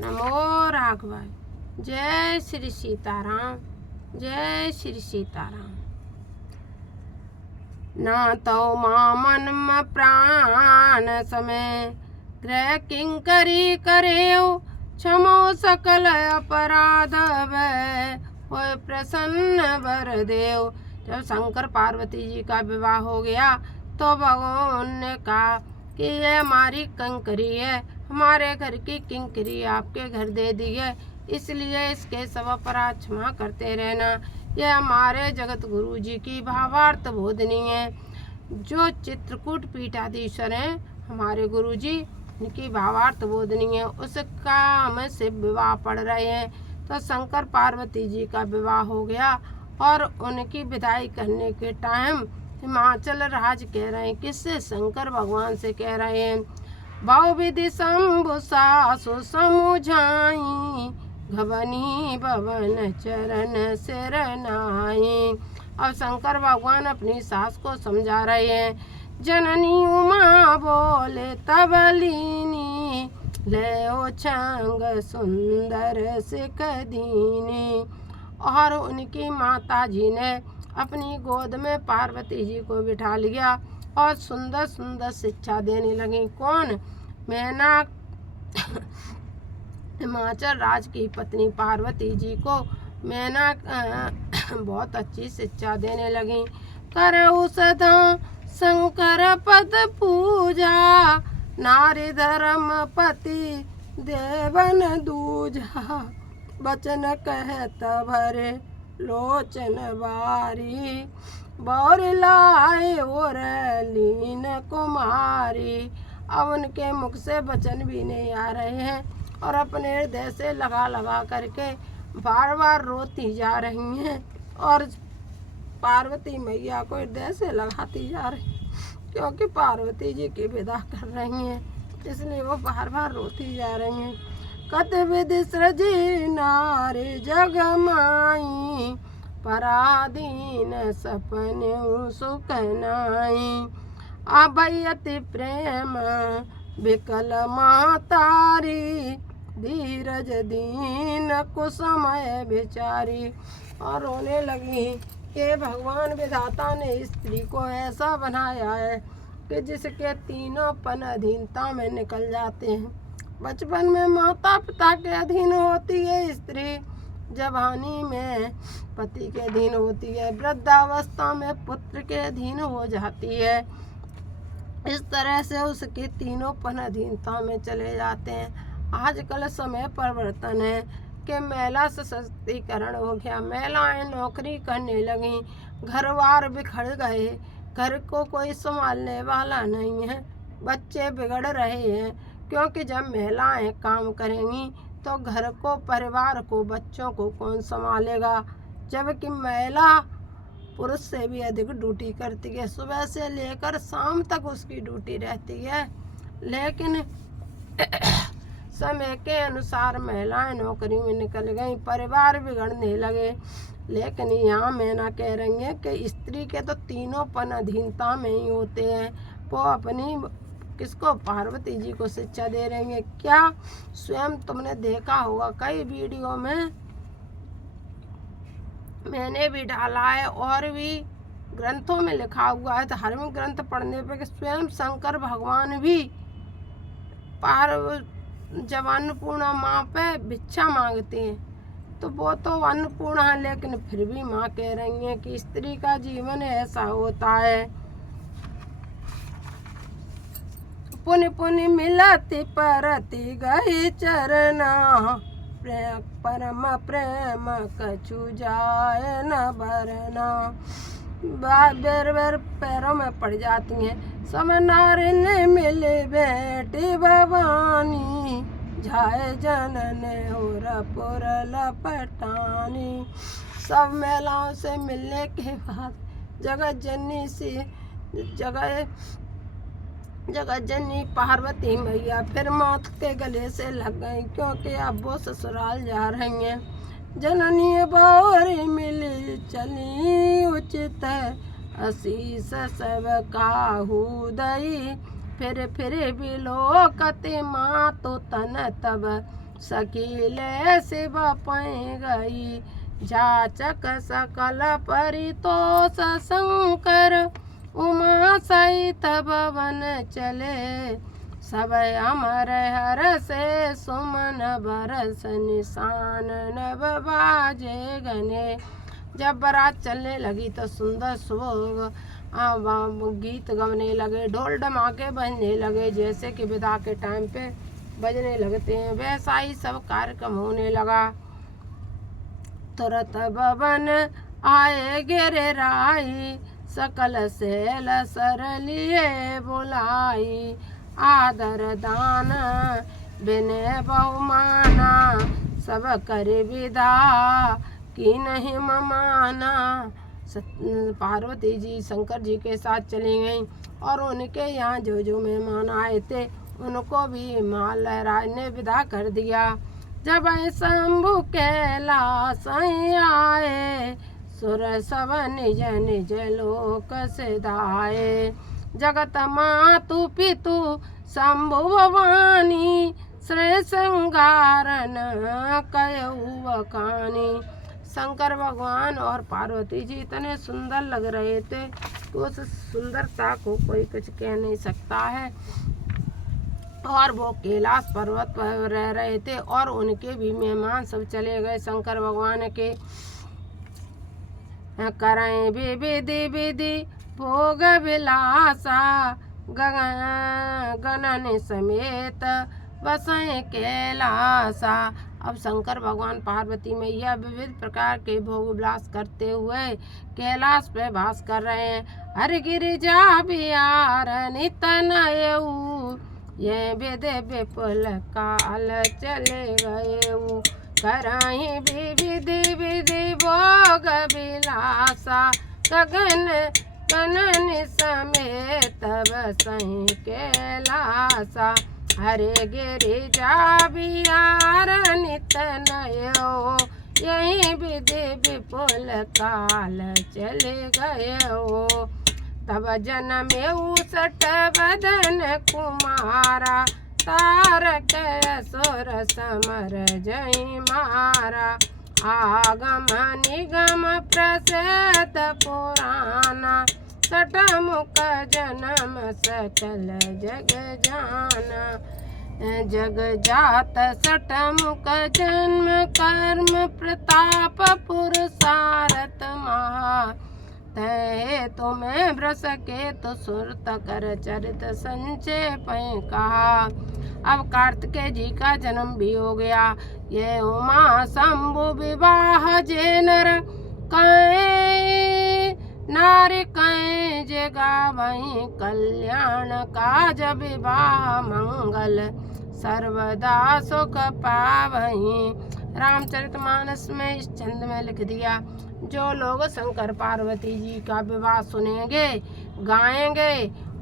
नमो राघवाय। जय श्री सीताराम, जय श्री सीताराम। ना तो माँ मन में प्राण समय ग्रह किंकरी करेऊ, क्षमो सकल अपराध भय होय प्रसन्न वर देव। जब शंकर पार्वती जी का विवाह हो गया तो भगवान ने कहा कि ये हमारी कंकरी है, हमारे घर की किंकरी आपके घर दे दी है, इसलिए इसके सब अपराध क्षमा करते रहना। यह हमारे जगत गुरु जी की भावार्थ बोधनी है। जो चित्रकूट पीठाधीश्वर हैं हमारे गुरु जी, इनकी भावार्थ बोधनी है, उसका हमें से विवाह पढ़ रहे हैं। तो शंकर पार्वती जी का विवाह हो गया और उनकी विदाई करने के टाइम हिमाचल राज कह रहे हैं, किससे? शंकर भगवान से कह रहे हैं, भाव विधि शंभु सासु समुझाई, घबनी भवन चरण सिर नाई। अब शंकर भगवान अपनी सास को समझा रहे हैं। जननी उमा बोले तब लीनी, ले ओ छंग सुंदर सिख दीनी। और उनकी माता जी ने अपनी गोद में पार्वती जी को बिठा लिया और सुंदर सुंदर शिक्षा देने लगी। कौन? मैना हिमाचल राज की पत्नी पार्वती जी को मैना बहुत अच्छी शिक्षा देने लगी। करऊ सदा शंकर पद पूजा, नारी धर्म पति देवन दूजा। बचन कहत भरे लोचन बारी, बौर लाए और लीन कुमारी। अब उनके मुख से वचन भी नहीं आ रहे हैं और अपने हृदय से लगा लगा करके बार बार रोती जा रही हैं और पार्वती मैया को हृदय से लगाती जा रही, क्योंकि पार्वती जी की विदा कर रही हैं, इसलिए वो बार बार रोती जा रही हैं। कत विधि सृजी नारी जग माई, पराधीन सपने सुख नाई। अभयति प्रेम विकल मातारी, धीरज दीन कुसमय बिचारी। और रोने लगी कि भगवान विधाता ने स्त्री को ऐसा बनाया है कि जिसके तीनों पन अधीनता में निकल जाते हैं। बचपन में माता पिता के अधीन होती है स्त्री, जवानी में पति के अधीन होती है, वृद्धावस्था में पुत्र के अधीन हो जाती है। इस तरह से उसके तीनों पन अधीनता में चले जाते हैं। आजकल समय परिवर्तन है कि महिला सशक्तिकरण हो गया, महिलाएं नौकरी करने लगीं, घर बार बिखर गए, घर को कोई संभालने वाला नहीं है, बच्चे बिगड़ रहे हैं, क्योंकि जब महिलाएं काम करेंगी तो घर को, परिवार को, बच्चों को कौन संभालेगा। जबकि महिला पुरुष से भी अधिक ड्यूटी करती है, सुबह से लेकर शाम तक उसकी ड्यूटी रहती है। लेकिन समय के अनुसार महिलाएं नौकरी में निकल गई, परिवार बिगड़ने लगे। लेकिन यहाँ मैना कह रही है कि स्त्री के तो तीनों पन अधीनता में ही होते हैं। वो अपनी किसको? पार्वती जी को शिक्षा दे रही है। क्या स्वयं तुमने देखा होगा, कई वीडियो में मैंने भी डाला है और भी ग्रंथों में लिखा हुआ है, धार्मिक ग्रंथ पढ़ने पर स्वयं शंकर भगवान भी जब अन्नपूर्णा माँ पे भिक्षा मांगते हैं तो वो तो अन्नपूर्णा है, लेकिन फिर भी माँ कह रही है कि स्त्री का जीवन ऐसा होता है। पुनि पुनि मिलति परति गई चरना, परम प्रेम कछु जाए न बरना। बेर बेर पैरों में पड़ जाती हैं। सब नारी ने मिले बेटी भवानी, जाए जनन और पुर लपटानी। सब महिलाओं से मिलने के बाद जगत जननी पार्वती मैया फिर मात के गले से लग गई, क्योंकि अब वो ससुराल जा रही हैं। जननी बौरी मिली चली उचित, आशीष सब काहू दई। फिर भी लोकति माँ तो तन तब, सकीले शिव पै गई, जाचक सकल परितोष शंकर, उमा सहित भवन चले, सब अमर हर से सुमन बरस, निशान नभ बाजे गने। जब बारात चलने लगी तो सुंदर सुभोग गीत गवने लगे, ढोल ढमाके बजने लगे, जैसे कि विदा के टाइम पे बजने लगते हैं वैसा ही सब कार्यक्रम होने लगा। तुरत भवन आए गिरे राई, सकल सेल सर लिए बुलाई, आदर दान बिने बहुमाना, सब कर विदा की नहीं ममाना। पार्वती जी शंकर जी के साथ चली गईं और उनके यहाँ जो जो मेहमान आए थे उनको भी महाराज ने विदा कर दिया। जब शंभु कैलाश आए, सुर सब निज निज लोक सिधाए, जगत मातु पितु शंभु भवानी, श्रेय श्रृंगारन कयऊ बखानी। शंकर भगवान और पार्वती जी इतने सुंदर लग रहे थे कि उस सुंदरता को कोई कुछ कह नहीं सकता है। और वो कैलाश पर्वत पर रह रहे थे और उनके भी मेहमान सब चले गए शंकर भगवान के। करें भी विधि विधि भोग विलासा, गगन समेत बसें कैलासा। अब शंकर भगवान पार्वती मैया विविध प्रकार के भोग विलास करते हुए कैलाश पे वास कर रहे हैं। हर गिरिजा बिहार नित नयऊ, ये विधि विपुल काल चले गए। कराही भी विधि विधि भोग विलासा, गगन गणन समेत बसें कैलासा। हरे गिरिजा बिहार नित नयो, यही विधि विपुल काल चले गयो। तब जनमेऊ सठ बदन कुमारा, तारक असुर समर जय मारा। आगम निगम प्रसिद्ध पुराना, सठ मुख जन्म सकल जग जाना। जग जात सठ मुख जन्म कर्म प्रताप पुरुषारथ महा। तय तुम्हें ब्रस के तो सुरत कर चरित संचय कहा। अब कार्तिकेय जी का जन्म भी हो गया। ये उमा शंभु विवाह जे नर कहे, नारी कहे जगा वही कल्याण काज विवाह मंगल, सर्वदा सुख पावही। रामचरितमानस में इस छंद में लिख दिया, जो लोग शंकर पार्वती जी का विवाह सुनेंगे, गाएंगे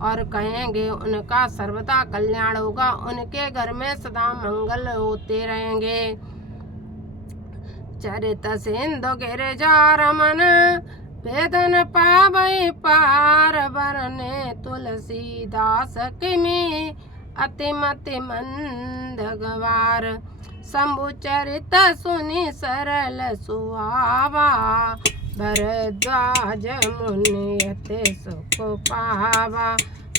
और कहेंगे उनका सर्वदा कल्याण होगा, उनके घर में सदा मंगल होते रहेंगे। चरित सिंधु गिरिजा रमन, वेदन पावई पार बरने। तुलसीदास किमी अतिमति मंद गवार, शंभु चरित सुनि सरल सुहावा। भरद्वाज मुनि अति सुख पावा,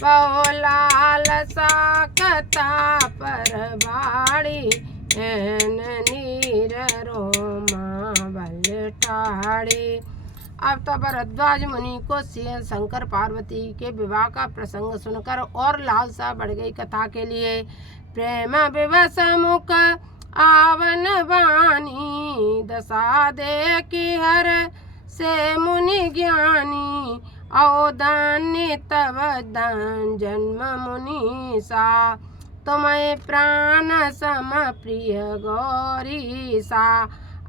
बहुलाल सा कथा पर बाड़ी। एन नीर रोमा बल ठाड़ी। अब तो भरद्वाज मुनि को शंकर पार्वती के विवाह का प्रसंग सुनकर और लालसा बढ़ गई कथा के लिए। प्रेम विवश मुख आवन वाणी, दशा दे की हर से मुनि ज्ञानी। औदान्य तब दान जन्म मुनि सा, तुम्हें प्राण सम प्रिय गौरी सा।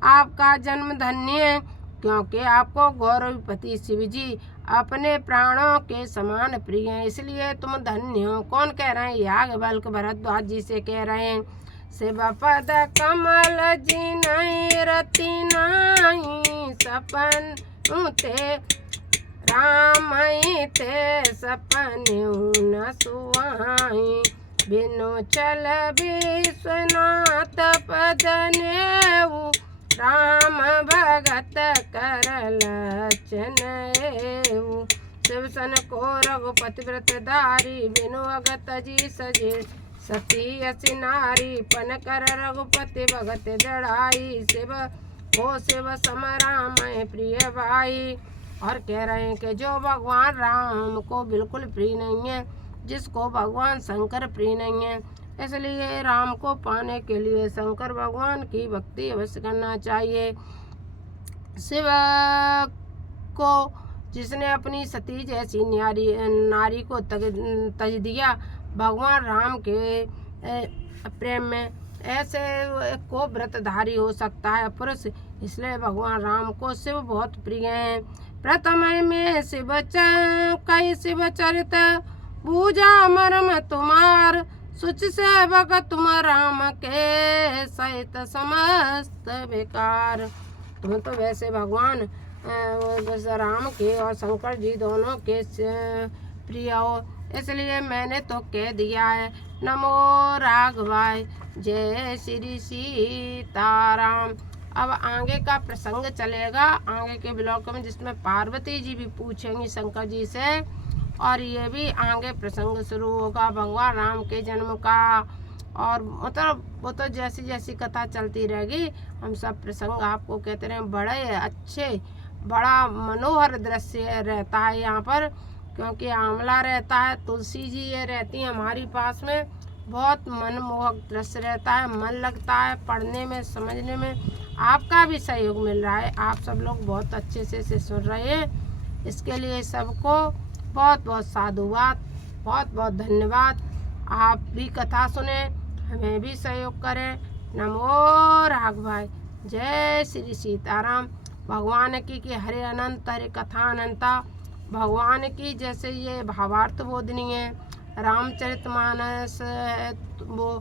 आपका जन्म धन्य, क्योंकि आपको गौरवपति शिव जी अपने प्राणों के समान प्रिय हैं, इसलिए तुम धन्य हो। कौन कह रहे हैं? याज्ञवल्क्य भरद्वाज जी से कह रहे हैं। शिव पद कमल जी नहीं रति नहीं, सपन ते राम थे सपन न सुहाई। बिनु चल विश्वनाथ पर जनेऊ, राम भगत कर लचनेऊ। शिव सन को रघुपति व्रत धारी, बिनु अगत जी सजे सती असी नारी। पन कर रघुपति भगत जड़ाई, शिव हो शिव सम राम प्रिय भाई। और कह रहे हैं कि जो भगवान राम को बिल्कुल प्रिय नहीं है, जिसको भगवान शंकर प्रिय नहीं है, इसलिए राम को पाने के लिए शंकर भगवान की भक्ति अवश्य करना चाहिए। शिव को जिसने अपनी सती जैसी नारी को तज दिया, भगवान राम के प्रेम में ऐसे को व्रतधारी हो सकता है पुरुष, इसलिए भगवान राम को शिव बहुत प्रिय हैं। प्रथम में कई शिव चरित, पूजा मर्म तुम्हार। सुच सेवक तुम राम के, सहित समस्त बेकार। तुम तो वैसे भगवान राम के और शंकर जी दोनों के प्रिय हो, इसलिए मैंने तो कह दिया है। नमो राघवाय, जय श्री सीताराम। अब आगे का प्रसंग चलेगा आगे के ब्लॉक में, जिसमें पार्वती जी भी पूछेंगी शंकर जी से, और ये भी आगे प्रसंग शुरू होगा भगवान राम के जन्म का। और मतलब वो तो जैसी जैसी कथा चलती रहेगी, हम सब प्रसंग आपको कहते रहे। बड़े अच्छे, बड़ा मनोहर दृश्य रहता है यहाँ पर, क्योंकि आंवला रहता है, तुलसी जी ये रहती हैं हमारी पास में। बहुत मनमोहक दृश्य रहता है, मन लगता है पढ़ने में, समझने में। आपका भी सहयोग मिल रहा है, आप सब लोग बहुत अच्छे से सुन रहे हैं, इसके लिए सबको बहुत बहुत साधुवाद, बहुत बहुत धन्यवाद। आप भी कथा सुने, हमें भी सहयोग करें। नमो राघवाय, जय श्री सीताराम। भगवान की हरे अनंत, हरे कथा अनंता। भगवान की जैसे ये भावार्थ बोधनी है, रामचरितमानस है, वो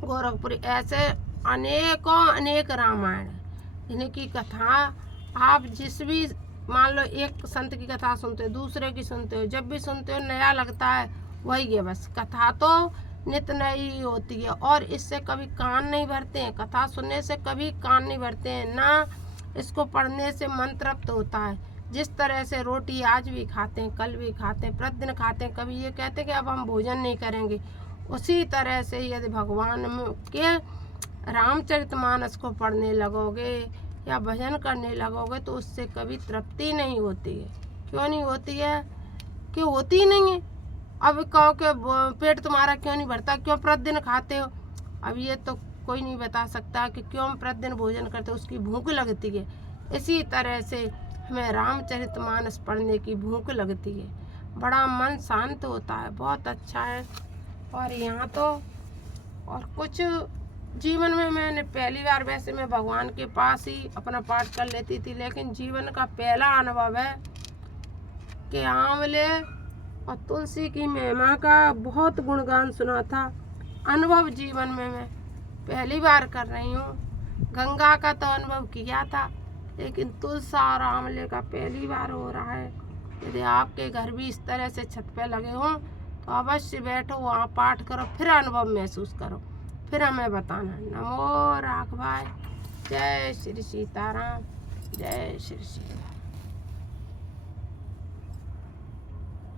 गोरखपुरी, ऐसे अनेकों अनेक रामायण, इनकी कथा आप जिस भी, मान लो एक संत की कथा सुनते हो, दूसरे की सुनते हो, जब भी सुनते हो नया लगता है, वही है बस। कथा तो नित नई होती है, और इससे कभी कान नहीं भरते हैं, कथा सुनने से कभी कान नहीं भरते हैं, ना इसको पढ़ने से मन तृप्त होता है। जिस तरह से रोटी आज भी खाते हैं, कल भी खाते हैं, प्रतिदिन खाते हैं, कभी ये कहते हैं कि अब हम भोजन नहीं करेंगे, उसी तरह से यदि भगवान के रामचरितमानस को पढ़ने लगोगे या भजन करने लगोगे, तो उससे कभी तृप्ति नहीं होती है। क्यों नहीं होती है? क्यों होती ही नहीं है? अब कहो कि पेट तुम्हारा क्यों नहीं भरता, क्यों प्रतिदिन खाते हो? अब ये तो कोई नहीं बता सकता कि क्यों हम प्रतिदिन भोजन करते हो, उसकी भूख लगती है। इसी तरह से हमें रामचरितमानस पढ़ने की भूख लगती है, बड़ा मन शांत होता है, बहुत अच्छा है। और यहाँ तो और कुछ जीवन में मैंने पहली बार, वैसे मैं भगवान के पास ही अपना पाठ कर लेती थी, लेकिन जीवन का पहला अनुभव है कि आंवले और तुलसी की महिमा का बहुत गुणगान सुना था। अनुभव जीवन में मैं पहली बार कर रही हूँ। गंगा का तो अनुभव किया था, लेकिन तुलसी और आंवले का पहली बार हो रहा है। यदि आपके घर भी इस तरह से छत पे लगे हों, तो अवश्य बैठो, वहाँ पाठ करो, फिर अनुभव महसूस करो, फिर हमें बताना। नमो राघवाय, जय श्री सीताराम, जय श्री सीताराम।